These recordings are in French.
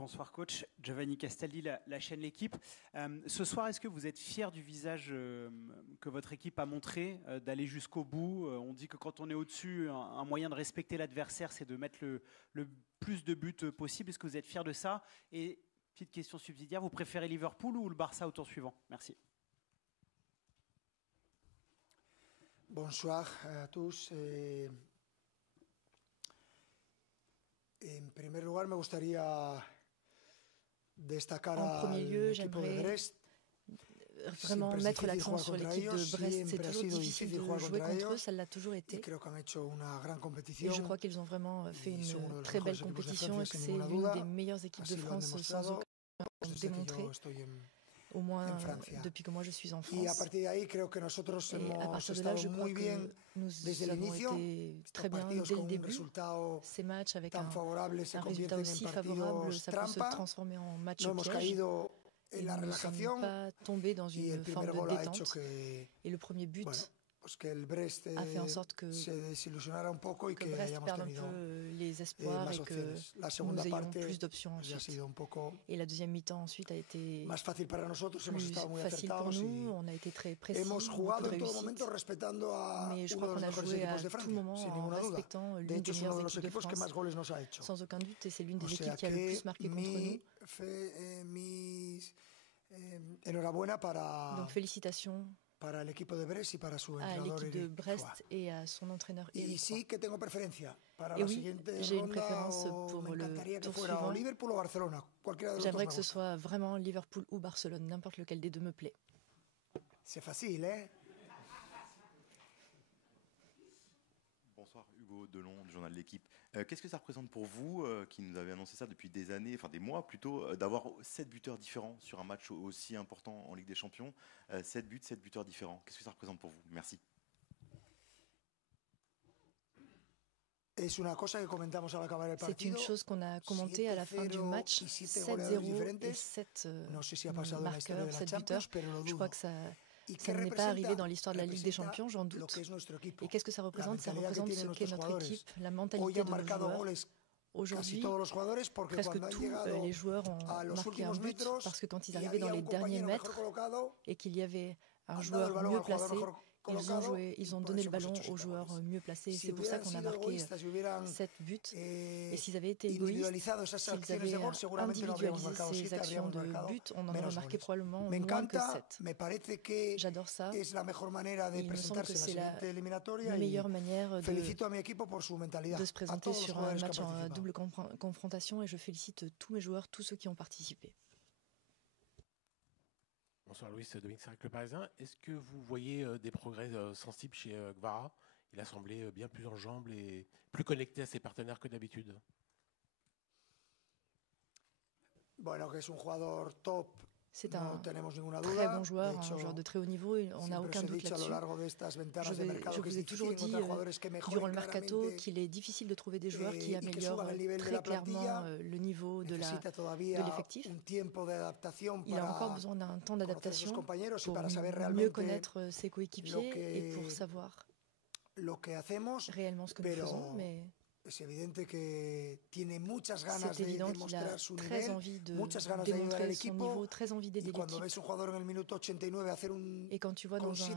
Bonsoir coach, Giovanni Castaldi, la chaîne L'équipe. Ce soir, est-ce que vous êtes fier du visage que votre équipe a montré, d'aller jusqu'au bout? On dit que quand on est au-dessus, un moyen de respecter l'adversaire, c'est de mettre le plus de buts possible. Est-ce que vous êtes fier de ça? Et petite question subsidiaire, vous préférez Liverpool ou le Barça au tour suivant? Merci. Bonsoir a tous. En primer lugar, me gustaría destacar al equipo de Brest. Vraiment mettre l'accent sur l'équipe de Brest. C'est toujours difficile de jouer contre eux, ça l'a toujours été. Et je crois qu'ils ont vraiment fait une très belle compétition et que c'est l'une des meilleures équipes de France sans aucun démontré, au moins depuis que moi je suis en France. Et à partir de là, je crois que nous avons été très bien dès le début. Ces matchs avec un résultat aussi favorable, ça peut se transformer en match piège. Et nous ne sommes pas tombés dans une forme de détente. Et le premier but a fait en sorte que Brest perde un peu les espoirs et que nous ayons plus d'options ensuite. Et la deuxième mi-temps ensuite a été plus facile pour nous. On a été très précis, beaucoup de réussite. Mais je crois qu'on a joué à tout moment en respectant l'une des meilleures équipes de France. Sans aucun doute, et c'est l'une des équipes qui a le plus marqué contre nous. Donc félicitations à l'équipe de Brest et à son entraîneur Eric. Et oui, j'ai une préférence pour le tour suivant. J'aimerais que ce soit vraiment Liverpool ou Barcelone, n'importe lequel des deux me plaît. C'est facile, hein? Bonsoir, Hugo Delon du journal L'Équipe. Qu'est-ce que ça représente pour vous, qui nous avez annoncé ça depuis des années, enfin des mois plutôt, d'avoir 7 buteurs différents sur un match aussi important en Ligue des Champions? 7 buts, 7 buteurs différents. Qu'est-ce que ça représente pour vous? Merci. C'est une chose qu'on a commentée à la fin du match, 7-0 et 7 marqueurs, 7 buteurs. Je crois que ça n'est pas arrivé dans l'histoire de la Ligue des Champions, j'en doute. Et qu'est-ce que ça représente? Ça représente ce qu'est notre équipe, la mentalité de nos joueurs. Aujourd'hui, presque tous les joueurs ont marqué un but parce que quand ils arrivaient dans les derniers mètres et qu'il y avait un joueur mieux placé, ils ont donné le ballon aux joueurs mieux placés. C'est pour ça qu'on a marqué 7 buts. Et s'ils avaient été égoïstes, s'ils avaient individualisé ces actions de but, on en aurait marqué probablement moins que 7. J'adore ça. Il me semble que c'est la meilleure manière de se présenter sur un match en double confrontation et je félicite tous mes joueurs, tous ceux qui ont participé. Bonsoir Louis, Dominique Sarek, Le Parisien. Est-ce que vous voyez des progrès sensibles chez Kvara? Il a semblé bien plus en jambes et plus connecté à ses partenaires que d'habitude. C'est un très bon joueur, un joueur de très haut niveau, et on n'a aucun doute là-dessus. Je vous ai toujours dit durant le mercato qu'il est difficile de trouver des joueurs qui améliorent très clairement le niveau de l'effectif. Il a encore besoin d'un temps d'adaptation pour mieux connaître ses coéquipiers et pour savoir réellement ce que nous faisons. Mais c'est évident qu'il a très envie de démontrer son niveau, très envie d'aider l'équipe. Et quand tu vois chez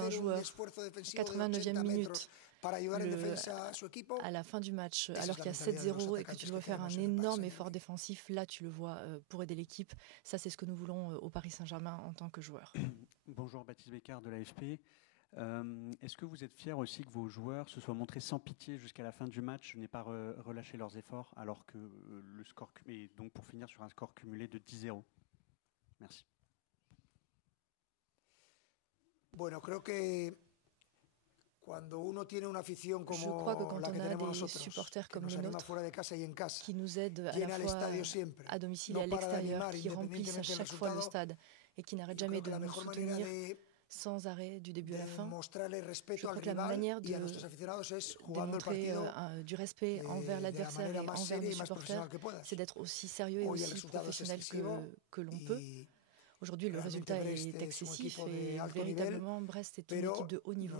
un joueur, 89e minute, à la fin du match, alors qu'il y a 7-0 et que tu dois faire un énorme effort défensif, là tu le vois pour aider l'équipe. Ça, c'est ce que nous voulons au Paris Saint-Germain en tant que joueur. Bonjour, Baptiste Bécard de l'AFP. Est-ce que vous êtes fier aussi que vos joueurs se soient montrés sans pitié jusqu'à la fin du match, n'aient pas relâché leurs efforts, alors que le score, et donc pour finir sur un score cumulé de 10-0? Merci. Je crois que quand on a des supporters comme les nôtres, qui nous aident à la fois à domicile et à l'extérieur, qui remplissent à chaque fois le stade et qui n'arrêtent jamais de nous soutenir sans arrêt du début à la fin. Je crois que la manière de montrer du respect envers l'adversaire et envers nos supporters, c'est d'être aussi sérieux et aussi professionnel que l'on peut. Aujourd'hui, le résultat est excessif et véritablement, Brest est une équipe de haut niveau.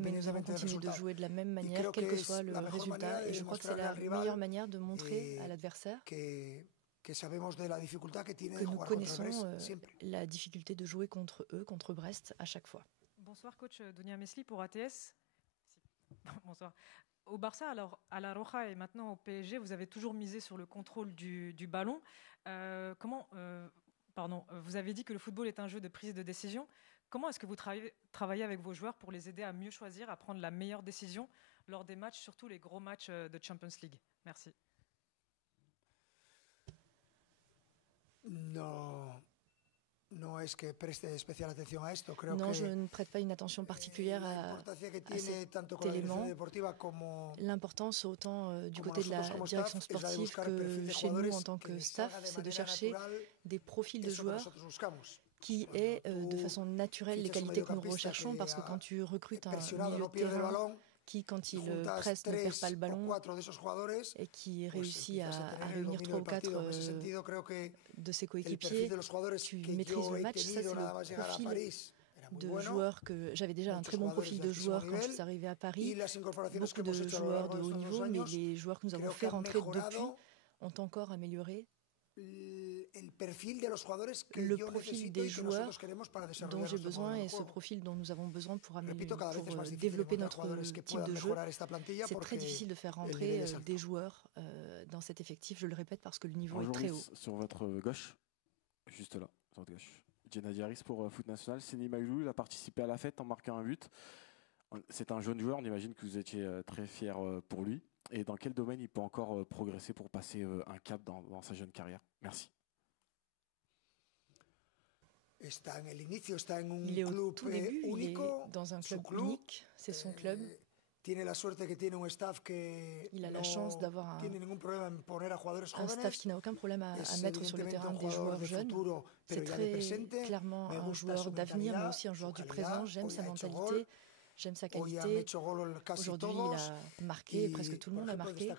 Mais nous avons continué de jouer de la même manière, quel que soit le résultat. Et je crois que c'est la meilleure manière de montrer à l'adversaire que nous connaissons la difficulté de jouer contre eux, contre Brest, à chaque fois. Bonsoir coach, Dunia Mesli pour ATS. Bonsoir. Au Barça, alors à la Roja et maintenant au PSG, vous avez toujours misé sur le contrôle du ballon. Vous avez dit que le football est un jeu de prise de décision. Comment est-ce que vous travaillez avec vos joueurs pour les aider à mieux choisir, à prendre la meilleure décision lors des matchs, surtout les gros matchs de Champions League? Merci. Non, je ne prête pas une attention particulière à cet élément. L'importance autant du côté de la direction sportive que chez nous en tant que staff, c'est de chercher des profils de joueurs qui aient de façon naturelle les qualités que nous recherchons, parce que quand tu recrutes un milieu de terrain qui, quand il presse, ne perd pas le ballon et qui réussit à réunir 3 ou 4 de ses coéquipiers, tu maîtrises le match. Ça, c'est le profil de joueurs que j'avais déjà un très bon profil de joueur quand je suis arrivé à Paris. Beaucoup de joueurs de haut niveau, mais les joueurs que nous avons fait rentrer depuis ont encore amélioré le profil des joueurs dont j'ai besoin et ce profil dont nous avons besoin pour développer notre type de jeu. C'est très difficile de faire rentrer des joueurs dans cet effectif, je le répète, parce que le niveau est très haut. Sur votre gauche, juste là, sur votre gauche. Jenna Diaris pour Foot National. Seny Maglou, il a participé à la fête en marquant un but. C'est un jeune joueur, on imagine que vous étiez très fier pour lui. Et dans quel domaine il peut encore progresser pour passer un cap dans sa jeune carrière? Merci. Il est au tout début, il est dans un club unique, c'est son club. Il a la chance d'avoir un staff qui n'a aucun problème à mettre sur le terrain des joueurs jeunes. C'est très clairement un joueur d'avenir, mais aussi un joueur du présent. J'aime sa mentalité. J'aime sa qualité. Aujourd'hui, il a marqué, presque tout le monde a marqué.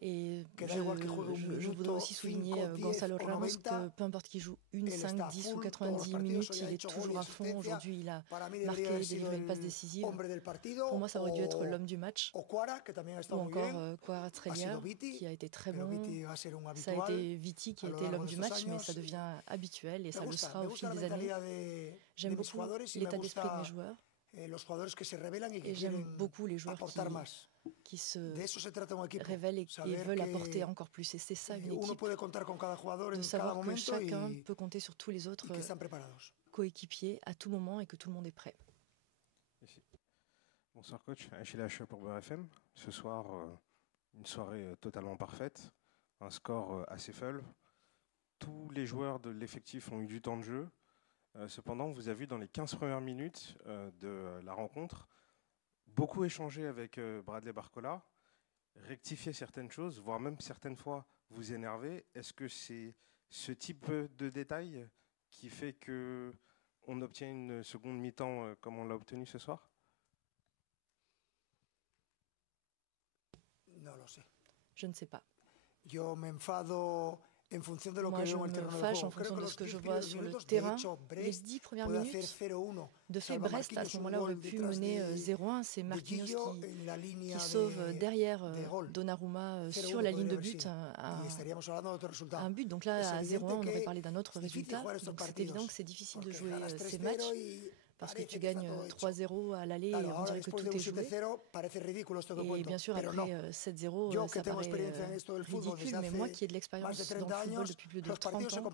Et je voudrais aussi souligner Gonzalo Ramos, que peu importe qu'il joue 1, 5, 10 ou 90 minutes, il est toujours à fond. Aujourd'hui, il a marqué, délivré une passe décisive. Pour moi, ça aurait dû être l'homme du match. Ou encore Kvaratskhelia, qui a été très bon. Ça a été Viti qui a été l'homme du match, mais ça devient habituel et ça le sera au fil des années. J'aime beaucoup l'état d'esprit de mes joueurs. Et j'aime beaucoup les joueurs qui se révèlent et veulent apporter encore plus. Et c'est ça une équipe, de savoir que chacun peut compter sur tous les autres coéquipiers à tout moment et que tout le monde est prêt. Bonsoir coach, Achille H pour BFM. Ce soir, une soirée totalement parfaite, un score assez faible. Tous les joueurs de l'effectif ont eu du temps de jeu. Cependant, vous avez vu dans les 15 premières minutes de la rencontre, beaucoup échangé avec Bradley Barcola, rectifier certaines choses, voire même certaines fois vous énerver. Est-ce que c'est ce type de détail qui fait qu'on obtient une seconde mi-temps comme on l'a obtenu ce soir? Je ne sais pas. Moi, je me fâche en fonction de ce que je vois sur le terrain. Les 10 premières minutes, de fait, Brest, à ce moment-là, aurait pu mener 0-1. C'est Marquinhos qui sauve derrière Donnarumma sur la ligne de but un but. Donc là, à 0-1, on aurait parlé d'un autre résultat. Donc c'est évident que c'est difficile de jouer ces matchs. Parce que tu gagnes 3-0 à l'aller et on dirait que tout est joué. Et bien sûr, après 7-0, ça paraît ridicule. Mais moi qui ai de l'expérience dans le football depuis plus de 30 ans,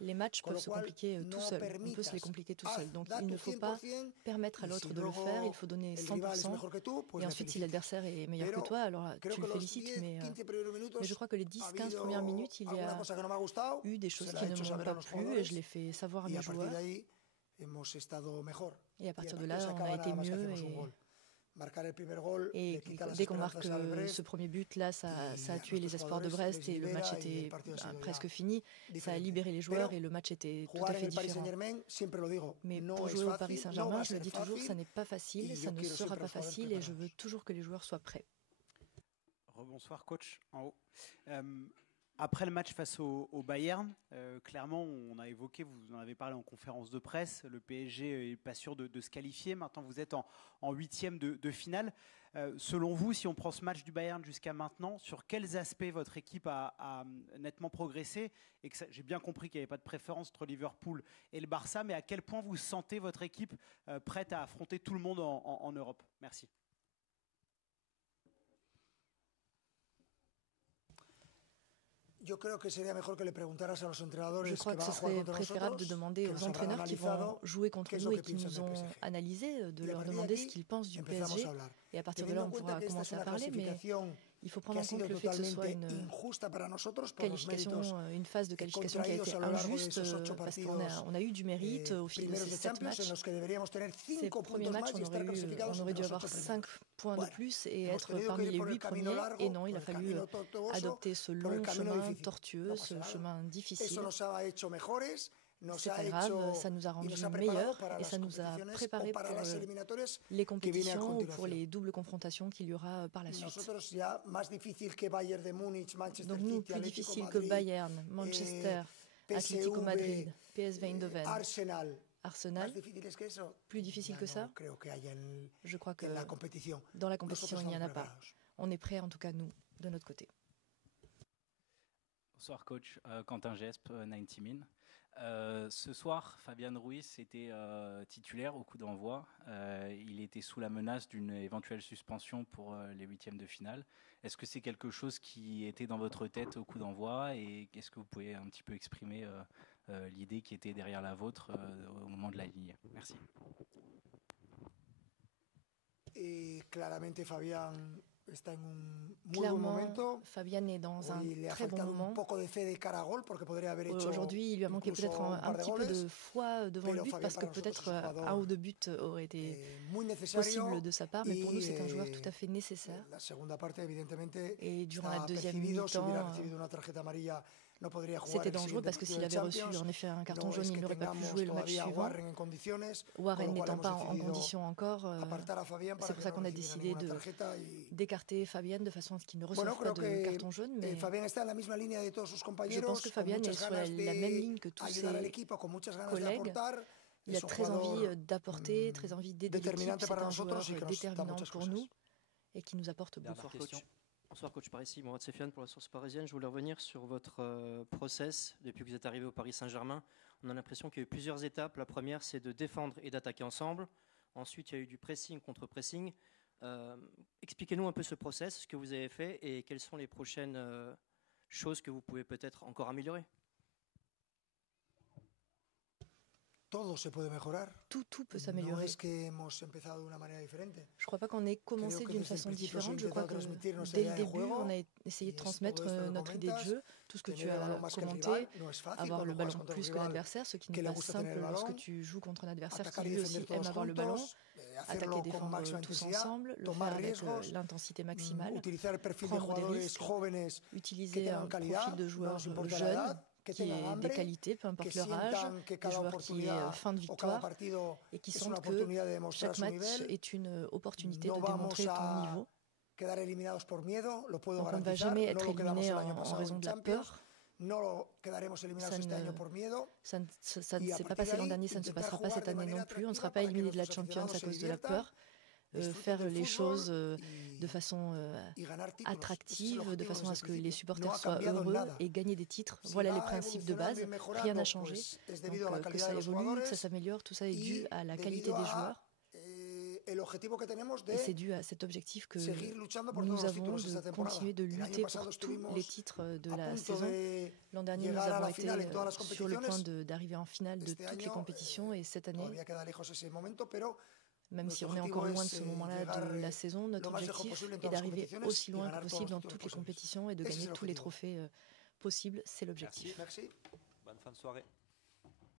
les matchs peuvent se compliquer tout seuls. On peut se les compliquer tout seul. Donc il ne faut pas permettre à l'autre de le faire. Il faut donner 100%. Et ensuite, si l'adversaire est meilleur que toi, alors tu le félicites. Mais je crois que les 10-15 premières minutes, il y a eu des choses qui ne m'ont pas plu et je l'ai fait savoir à mes joueurs. Et à partir de là, on a été mieux. Et dès qu'on marque ce premier but, là, ça a tué les espoirs de Brest et le match était presque fini. Ça a libéré les joueurs et le match était tout à fait différent. Mais pour jouer au Paris Saint-Germain, je le dis toujours, ça n'est pas facile, ça ne sera pas facile et je veux toujours que les joueurs soient prêts. Rebonsoir coach, en haut. Après le match face au Bayern, clairement, on a évoqué, vous en avez parlé en conférence de presse, le PSG n'est pas sûr de se qualifier. Maintenant, vous êtes en huitième de finale. Selon vous, si on prend ce match du Bayern jusqu'à maintenant, sur quels aspects votre équipe a nettement progressé? Et que j'ai bien compris qu'il n'y avait pas de préférence entre Liverpool et le Barça, mais à quel point vous sentez votre équipe prête à affronter tout le monde en Europe? Merci. Je crois que ce serait préférable de demander aux entraîneurs qui vont jouer contre nous et qui nous ont analysé, de leur demander ce qu'ils pensent du PSG. Et à partir de là, on pourra commencer à parler. Mais il faut prendre en compte le fait que ce soit une phase de qualification qui a été injuste parce qu'on a eu du mérite au fil de ces 7 matchs. Ces premiers matchs, on aurait dû avoir 5 points de plus et être parmi les 8 premiers. Et non, il a fallu adopter ce long chemin tortueux, ce chemin difficile. C'est pas grave, ça nous a rendus meilleurs et ça nous a préparés pour les compétitions ou pour les doubles confrontations qu'il y aura par la suite. Donc nous, plus difficile que Bayern, Manchester, Atlético Madrid, PSV Eindhoven, Arsenal, plus difficile que ça? Je crois que dans la compétition, il n'y en a pas. On est prêts, en tout cas nous, de notre côté. Bonsoir coach, Quentin Gesp, 90 Min. Ce soir, Fabian Ruiz était titulaire au coup d'envoi. Il était sous la menace d'une éventuelle suspension pour les huitièmes de finale. Est-ce que c'est quelque chose qui était dans votre tête au coup d'envoi et est-ce que vous pouvez un petit peu exprimer l'idée qui était derrière la vôtre au moment de la ligne? Merci. Et clairement, Fabian est dans un très bon moment. Aujourd'hui, il lui a manqué peut-être un petit peu de foi devant le but parce que peut-être un ou deux buts auraient été possibles de sa part, mais pour nous, c'est un joueur tout à fait nécessaire. Et durant la deuxième mi-temps, c'était dangereux parce que s'il avait reçu en effet un carton jaune, il n'aurait pas pu jouer le match suivant. Warren n'étant pas en condition encore, c'est pour ça qu'on a décidé d'écarter Fabian de façon à ce qu'il ne reçoive pas de carton jaune. Mais je pense que Fabian est sur la même ligne que tous ses collègues. Il a très envie d'apporter, très envie d'aider l'équipe. C'est un joueur déterminant pour nous et qui nous apporte beaucoup. Bonsoir coach, par ici, Mourad Sefiane pour la Source Parisienne. Je voulais revenir sur votre process depuis que vous êtes arrivé au Paris Saint-Germain. On a l'impression qu'il y a eu plusieurs étapes. La première, c'est de défendre et d'attaquer ensemble. Ensuite, il y a eu du pressing contre pressing. Expliquez-nous un peu ce process, ce que vous avez fait et quelles sont les prochaines choses que vous pouvez peut-être encore améliorer. Tout peut s'améliorer. Je ne crois pas qu'on ait commencé d'une façon différente. Je crois que dès le début, on a essayé de transmettre notre idée de jeu, tout ce que tu as commenté, avoir le ballon plus que l'adversaire, ce qui n'est pas simple lorsque tu joues contre un adversaire qui lui aussi aime avoir le ballon, attaquer, défendre tous ensemble, le faire avec l'intensité maximale, prendre des risques, utiliser un profil de joueur jeune, qui ait des qualités, peu importe leur âge, des joueurs qui aient fin de victoire et qui sentent que chaque match est une opportunité de démontrer ton niveau. Donc on ne va jamais être éliminé en raison de la peur. Ça ne s'est pas passé l'an dernier, ça ne se passera pas cette année non plus. On ne sera pas éliminé de la Champions à cause de la peur. Faire les choses de façon attractive, de façon à ce que les supporters soient heureux et gagner des titres. Voilà les principes de base. Rien n'a changé. Donc que ça évolue, que ça s'améliore, tout ça est dû à la qualité des joueurs. Et c'est dû à cet objectif que nous avons de continuer de lutter pour tous les titres de la saison. L'an dernier, nous avons été sur le point d'arriver en finale de toutes les compétitions et cette année, même si on est encore loin de ce moment-là de la saison, notre objectif est d'arriver aussi loin que possible dans toutes les compétitions et de gagner tous les trophées possibles. C'est l'objectif. Merci. Bonne fin de soirée.